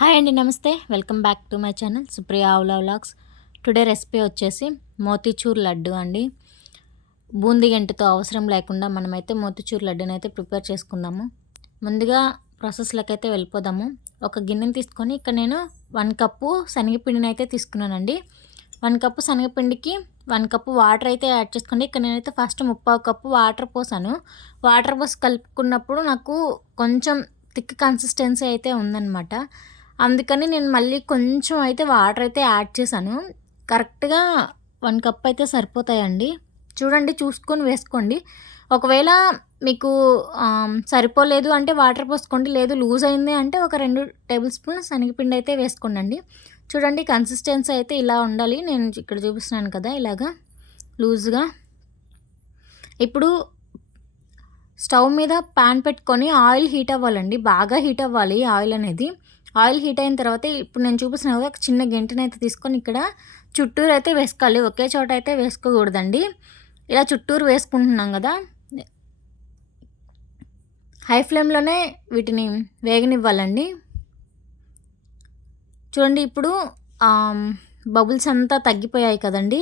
Hi అండి, నమస్తే. Welcome back to my channel Supriya ఆవులా vlogs. Today recipe వచ్చేసి మోతీచూర్ లడ్డు అండి. బూందీ గంటతో అవసరం లేకుండా మనమైతే మోతీచూర్ లడ్డుని అయితే ప్రిపేర్ చేసుకుందాము. ముందుగా ప్రాసెస్లోకి అయితే వెళ్ళిపోదాము. ఒక గిన్నెని తీసుకొని ఇక్కడ నేను 1 కప్పు శనగపిండిని అయితే తీసుకున్నానండి. 1 కప్పు శనగపిండికి 1 కప్పు వాటర్ అయితే యాడ్ చేసుకోండి. ఇక్కడ నేనైతే ఫస్ట్ 3/4 కప్పు వాటర్ పోసాను. వాటర్ పోసి కలుపుకున్నప్పుడు నాకు కొంచెం థిక్ కన్సిస్టెన్సీ అయితే ఉందన్నమాట. అందుకని నేను మళ్ళీ కొంచెం అయితే వాటర్ అయితే యాడ్ చేశాను. కరెక్ట్గా 1 కప్ అయితే సరిపోతాయండి. చూడండి, చూసుకొని వేసుకోండి. ఒకవేళ మీకు సరిపోలేదు అంటే వాటర్ పోసుకోండి, లేదు లూజ్ అయింది అంటే ఒక 2 టేబుల్ స్పూన్ శనగపిండి అయితే వేసుకోండి. చూడండి, కన్సిస్టెన్సీ అయితే ఇలా ఉండాలి. నేను ఇక్కడ చూపిస్తున్నాను కదా, ఇలాగా లూజ్గా. ఇప్పుడు స్టవ్ మీద ప్యాన్ పెట్టుకొని ఆయిల్ హీట్ అవ్వాలండి, బాగా హీట్ అవ్వాలి ఆయిల్ అనేది. ఆయిల్ హీట్ అయిన తర్వాత ఇప్పుడు నేను చూపిస్తున్నా కదా, చిన్న గెంటని అయితే తీసుకొని ఇక్కడ చుట్టూరు అయితే వేసుకోవాలి. ఒకే చోట అయితే వేసుకోకూడదండి. ఇలా చుట్టూరు వేసుకుంటున్నాం కదా, హై ఫ్లేమ్లోనే వీటిని వేగనివ్వాలండి. చూడండి, ఇప్పుడు బబుల్స్ అంతా తగ్గిపోయాయి కదండి.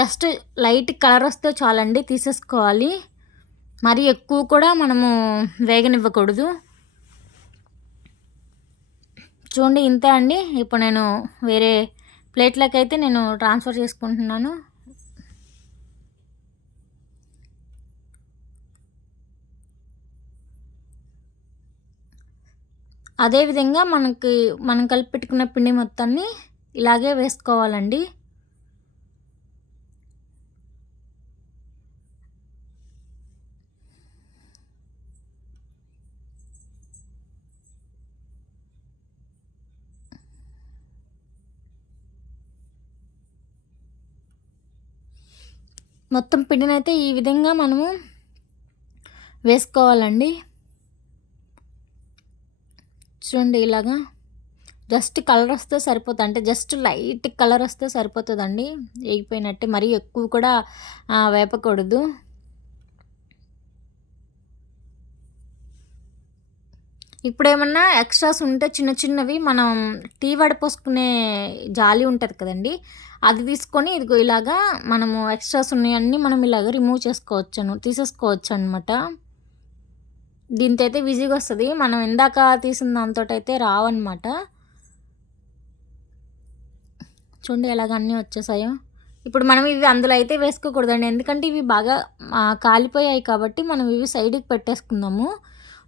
జస్ట్ లైట్ కలర్ వస్తే చాలండి, తీసేసుకోవాలి. మరి ఎక్కువ కూడా మనము వేగనివ్వకూడదు. చూడండి, ఇంతే అండి. ఇప్పుడు నేను వేరే ప్లేట్లోకి అయితే నేను ట్రాన్స్ఫర్ చేసుకుంటున్నాను. అదేవిధంగా మనం కలిపి పెట్టుకున్న పిండి మొత్తాన్ని ఇలాగే వేసుకోవాలండి. మొత్తం పిండినైతే ఈ విధంగా మనము వేసుకోవాలండి. చూడండి, ఇలాగా జస్ట్ కలర్ వస్తే సరిపోతుంది, అంటే జస్ట్ లైట్ కలర్ వస్తే సరిపోతుందండి. వేగిపోయినట్టే, మరీ ఎక్కువ కూడా వేపకూడదు. ఇప్పుడు ఏమన్నా ఎక్స్ట్రాస్ ఉంటే చిన్న చిన్నవి మనం టీ వడపోసుకునే జాలి ఉంటుంది కదండి, అది తీసుకొని ఇదిగో ఇలాగా మనము ఎక్స్ట్రాస్ ఉన్నాయన్నీ మనం ఇలాగ రిమూవ్ తీసేసుకోవచ్చు అనమాట. దీంతో అయితే ఈజీగా వస్తుంది. మనం ఇందాక తీసిన దాంతో అయితే రావన్నమాట. చూడండి ఎలాగ అన్నీ వచ్చేసాయో. ఇప్పుడు మనం ఇవి అందులో అయితే వేసుకోకూడదండి, ఎందుకంటే ఇవి బాగా కాలిపోయాయి కాబట్టి మనం ఇవి సైడ్కి పెట్టేసుకుందాము.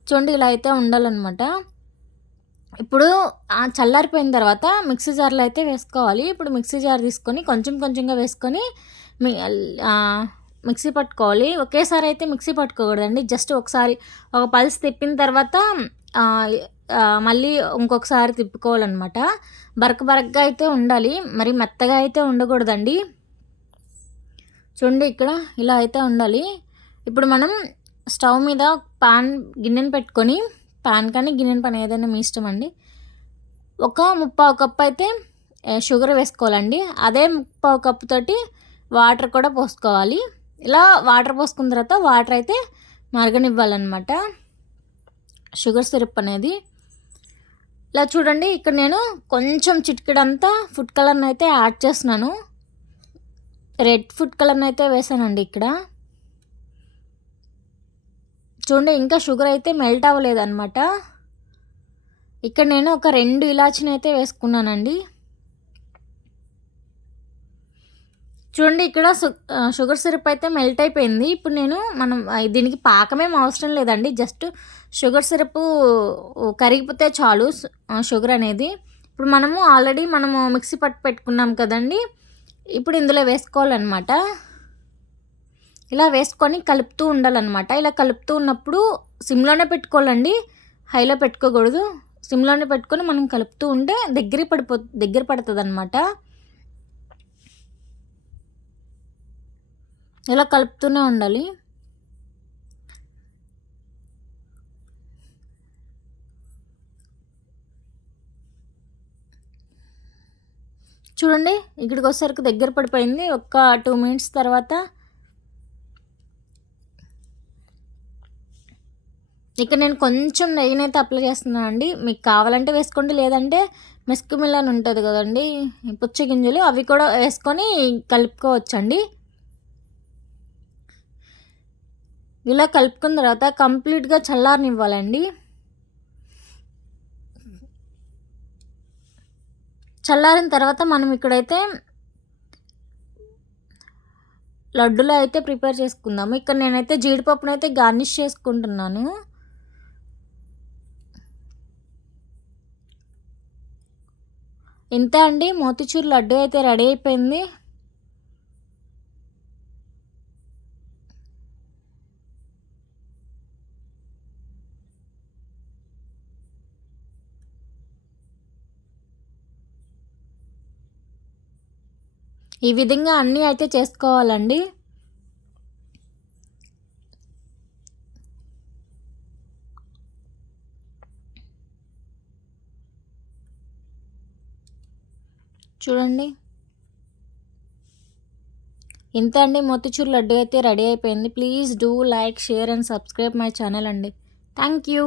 చూడండి, ఇలా అయితే ఉండాలన్నమాట. ఇప్పుడు చల్లారిపోయిన తర్వాత మిక్సీ జార్లో అయితే వేసుకోవాలి. ఇప్పుడు మిక్సీ జార్ తీసుకొని కొంచెం కొంచెంగా వేసుకొని మిక్సీ పట్టుకోవాలి. ఒకేసారి అయితే మిక్సీ పట్టుకోకూడదండి. జస్ట్ ఒకసారి ఒక పల్స్ తిప్పిన తర్వాత మళ్ళీ ఇంకొకసారి తిప్పుకోవాలన్నమాట. బరకగా అయితే ఉండాలి, మరి మెత్తగా అయితే ఉండకూడదండి. చూడండి, ఇక్కడ ఇలా అయితే ఉండాలి. ఇప్పుడు మనం స్టవ్ మీద గిన్నెని పెట్టుకొని, పాన్ కానీ గిన్నెని పని ఏదైనా మీ ఇష్టం అండి, ఒక 3/4 కప్పు అయితే షుగర్ వేసుకోవాలండి. అదే 3/4 కప్పు తోటి వాటర్ కూడా పోసుకోవాలి. ఇలా వాటర్ పోసుకున్న తర్వాత వాటర్ అయితే మరగనివ్వాలన్నమాట, షుగర్ సిరప్ అనేది. ఇలా చూడండి, ఇక్కడ నేను కొంచెం చిటికెడంతా ఫుడ్ కలర్ని అయితే యాడ్ చేస్తున్నాను. రెడ్ ఫుడ్ కలర్ని అయితే వేసానండి ఇక్కడ. చూడండి, ఇంకా షుగర్ అయితే మెల్ట్ అవ్వలేదన్నమాట. ఇక్కడ నేను ఒక 2 ఇలాచీని అయితే వేసుకున్నానండి. చూడండి, ఇక్కడ షుగర్ సిరప్ అయితే మెల్ట్ అయిపోయింది. ఇప్పుడు మనం దీనికి పాకమేం అవసరం లేదండి, జస్ట్ షుగర్ సిరప్ కరిగిపోతే చాలు షుగర్ అనేది. ఇప్పుడు ఆల్రెడీ మిక్సీ పట్టు పెట్టుకున్నాం కదండి, ఇప్పుడు ఇందులో వేసుకోవాలన్నమాట. ఇలా వేసుకొని కలుపుతూ ఉండాలన్నమాట. ఇలా కలుపుతూ ఉన్నప్పుడు సిమ్లోనే పెట్టుకోవాలండి, హైలో పెట్టుకోకూడదు. సిమ్లోనే పెట్టుకొని మనం కలుపుతూ ఉంటే దగ్గర పడుతుంది అనమాట. ఇలా కలుపుతూనే ఉండాలి. చూడండి, ఇక్కడికి వచ్చేసరికి దగ్గర పడిపోయింది. ఒక 2 మినిట్స్ తర్వాత ఇక్కడ నేను కొంచెం నెయ్యినైతే అప్లై చేస్తున్నాను అండి. మీకు కావాలంటే వేసుకోండి, లేదంటే మెస్క్ మిల్లన్ ఉంటుంది కదండి, పుచ్చ గింజలు, అవి కూడా వేసుకొని కలుపుకోవచ్చండి. ఇలా కలుపుకున్న తర్వాత కంప్లీట్గా చల్లారనివ్వాలండి. చల్లారిన తర్వాత మనం ఇక్కడైతే లడ్డులో అయితే ప్రిపేర్ చేసుకుందాము. ఇక్కడ నేనైతే జీడిపప్పునైతే గార్నిష్ చేసుకుంటున్నాను. ఇంతే అండి, మోతిచూర్ లడ్డు అయితే రెడీ అయిపోయింది. ఈ విధంగా అన్నీ అయితే చేసుకోవాలండి. చూడండి, ఇంత అండి, మోతిచూర్ లడ్డు అయితే రెడీ అయిపోయింది. Please do like, share and subscribe my channel అండి. Thank you.